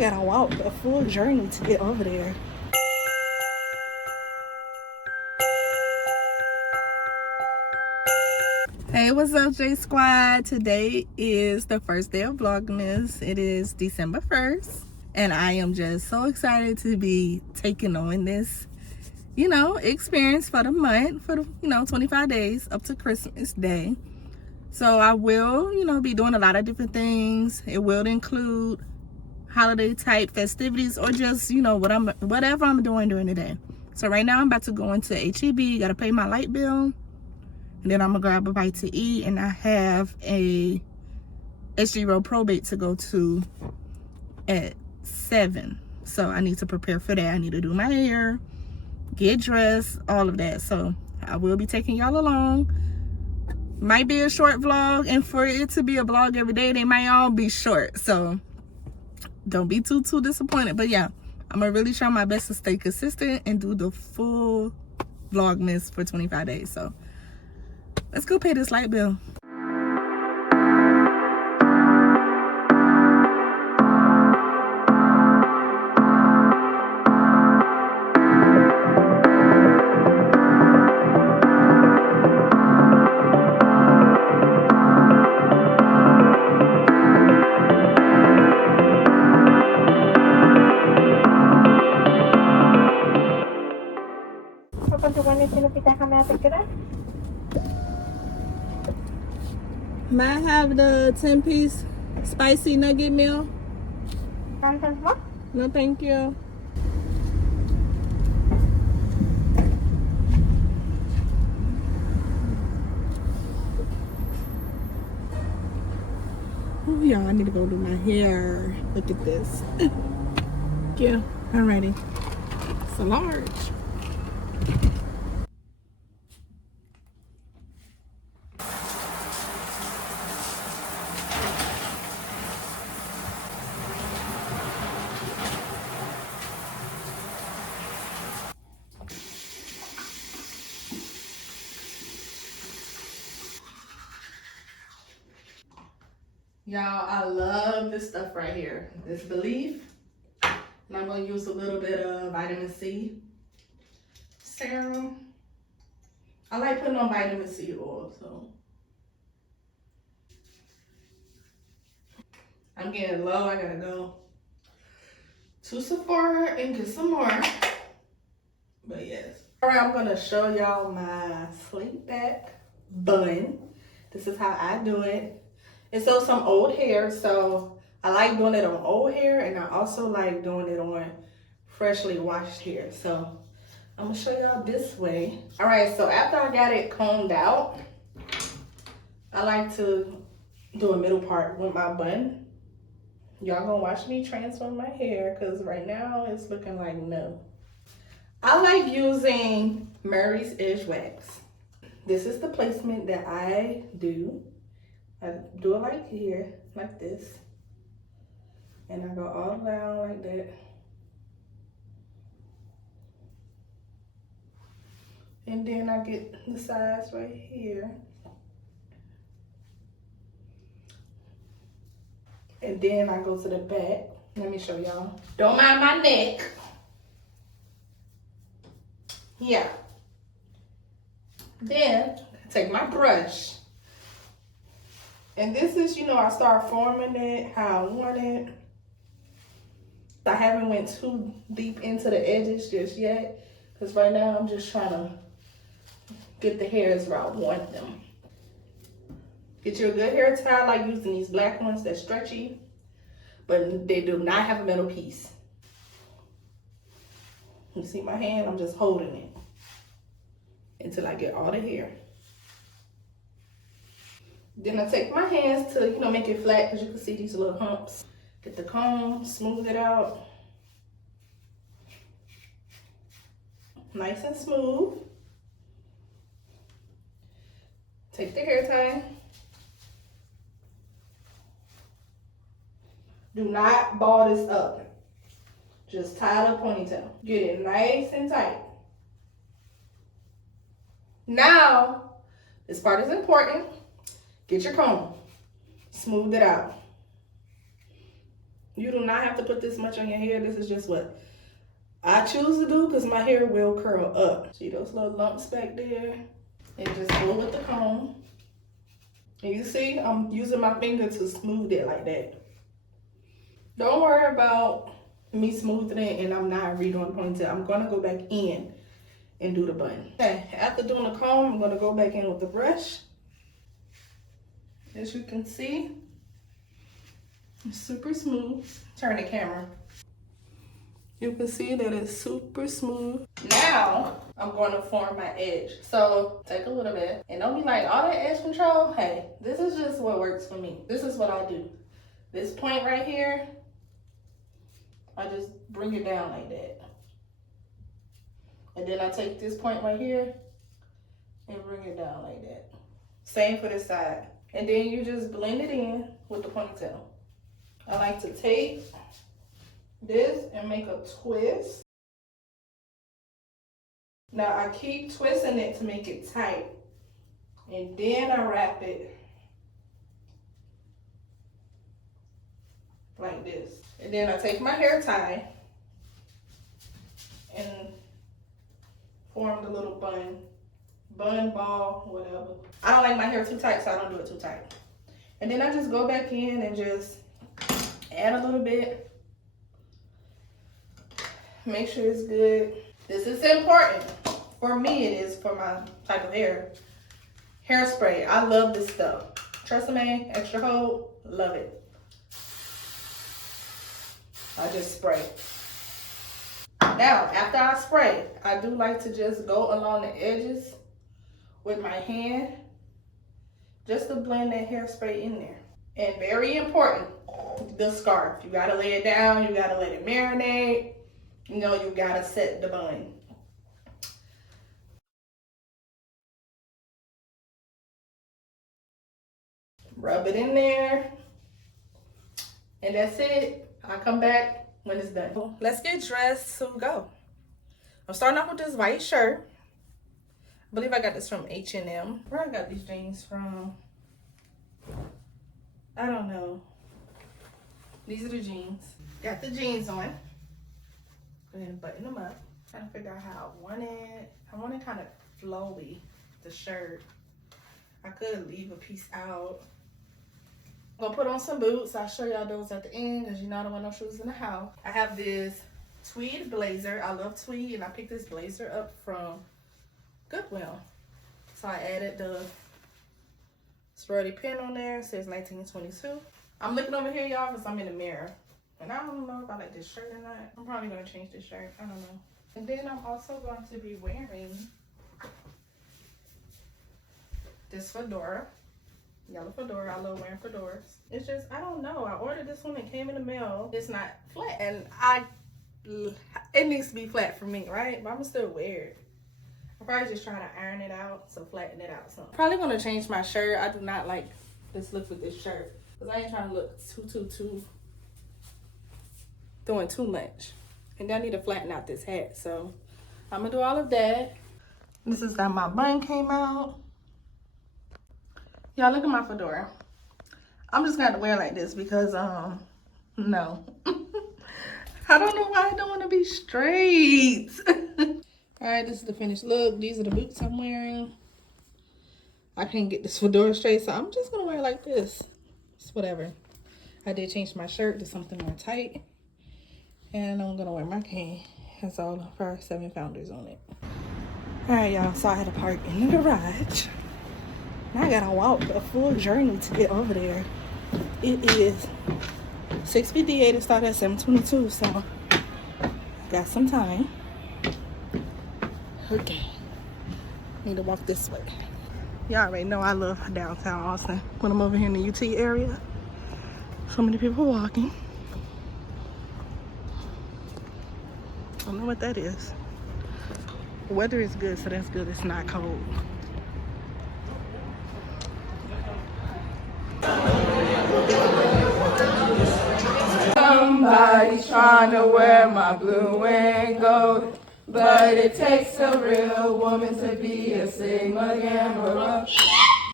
I gotta walk a full journey to get over there. Hey, what's up, J Squad? Today is the first day of Vlogmas. It is December 1st, and I am just so excited to be taking on this, experience for the month, for the, 25 days up to Christmas Day. So I will, be doing a lot of different things. It will include holiday type festivities or just, whatever I'm doing during the day. So right now I'm about to go into HEB, gotta pay my light bill. And then I'm gonna grab a bite to eat, and I have a Sg-Rho probate to go to at 7. So I need to prepare for that. I need to do my hair, get dressed, all of that. So I will be taking y'all along. Might be a short vlog, and for it to be a vlog every day, they might all be short. So don't be too disappointed. But yeah, I'm gonna really try my best to stay consistent and do the full Vlogmas for 25 days. So let's go pay this light bill. May I have the 10-piece spicy nugget meal? No, thank you. Oh, y'all, I need to go do my hair. Look at this. Yeah, I'm ready. It's a large. Y'all, I love this stuff right here. This Belief. And I'm going to use a little bit of vitamin C serum. I like putting on vitamin C oil, so. I'm getting low. I got to go to Sephora and get some more. But yes. All right, I'm going to show y'all my slick back bun. This is how I do it. It's still some old hair, so I like doing it on old hair, and I also like doing it on freshly washed hair. So I'm gonna show y'all this way. All right, so after I got it combed out, I like to do a middle part with my bun. Y'all gonna watch me transform my hair, because right now it's looking like no. I like using Murray's Edge Wax. This is the placement that I do. I do it like here, like this. And I go all down like that. And then I get the sides right here. And then I go to the back. Let me show y'all. Don't mind my neck. Yeah. Then I take my brush. And this is, I start forming it how I want it. I haven't went too deep into the edges just yet, because right now I'm just trying to get the hairs where I want them. Get you a good hair tie. I like using these black ones that's stretchy, but they do not have a metal piece. You see my hand? I'm just holding it until I get all the hair. Then I take my hands to, make it flat, because you can see these little humps. Get the comb, smooth it out. Nice and smooth. Take the hair tie. Do not ball this up. Just tie the ponytail. Get it nice and tight. Now, this part is important. Get your comb. Smooth it out. You do not have to put this much on your hair. This is just what I choose to do because my hair will curl up. See those little lumps back there? And just go with the comb. And you see, I'm using my finger to smooth it like that. Don't worry about me smoothing it and I'm not redoing the ponytail. I'm gonna go back in and do the bun. Okay, after doing the comb, I'm gonna go back in with the brush. As you can see, it's super smooth. Turn the camera. You can see that it's super smooth. Now, I'm going to form my edge. So, take a little bit. And don't be like, all that edge control, hey, this is just what works for me. This is what I do. This point right here, I just bring it down like that. And then I take this point right here and bring it down like that. Same for this side. And then you just blend it in with the ponytail. I like to take this and make a twist. Now I keep twisting it to make it tight. And then I wrap it like this. And then I take my hair tie and form the little bun, ball, whatever. I don't like my hair too tight, so I don't do it too tight. And then I just go back in and just add a little bit. Make sure it's good. This is important. For me, it is for my type of hair. Hairspray. I love this stuff. Tresemme, extra hold, love it. I just spray. Now, after I spray, I do like to just go along the edges with my hand just to blend that hairspray in there. And very important, the scarf. You gotta lay it down, you gotta let it marinate. You know, you gotta set the bun. Rub it in there. And that's it. I'll come back when it's done. Let's get dressed to go. I'm starting off with this white shirt. I believe I got this from H&M. Where I got these jeans from? I don't know. These are the jeans. Got the jeans on. Go ahead and button them up. Trying to figure out how I want it. I want it kind of flowy, the shirt. I could leave a piece out. I'm gonna put on some boots. I'll show y'all those at the end because you know I don't want no shoes in the house. I have this tweed blazer. I love tweed and I picked this blazer up from Goodwill. So I added the sorority pin on there. It says 1922. I'm looking over here, y'all, because I'm in the mirror. And I don't know if I like this shirt or not. I'm probably going to change this shirt. I don't know. And then I'm also going to be wearing this fedora. Yellow fedora. I love wearing fedoras. It's just, I don't know. I ordered this one. It came in the mail. It's not flat. And it needs to be flat for me, right? But I'm going to still wear it. I'm probably just trying to iron it out. So flatten it out. So I'm probably going to change my shirt. I do not like this look with this shirt. Because I ain't trying to look too doing too much. And I need to flatten out this hat. So I'm gonna do all of that. This is how my bun came out. Y'all look at my fedora. I'm just gonna wear it like this because no. I don't know why I don't want to be straight. Alright, this is the finished look. These are the boots I'm wearing. I can't get this fedora straight, so I'm just gonna wear it like this. It's whatever. I did change my shirt to something more tight. And I'm gonna wear my cane. Has all of our 7 founders on it. Alright, y'all, so I had to park in the garage. Now I gotta walk a full journey to get over there. It is 6:58. It started at 7:22, so got some time. Okay, need to walk this way. Y'all already know I love downtown Austin. When I'm over here in the UT area, so many people walking. I don't know what that is. The weather is good, so that's good. It's not cold. Somebody's trying to wear my blue and gold, but it takes a real woman to be a Sigma Gamma.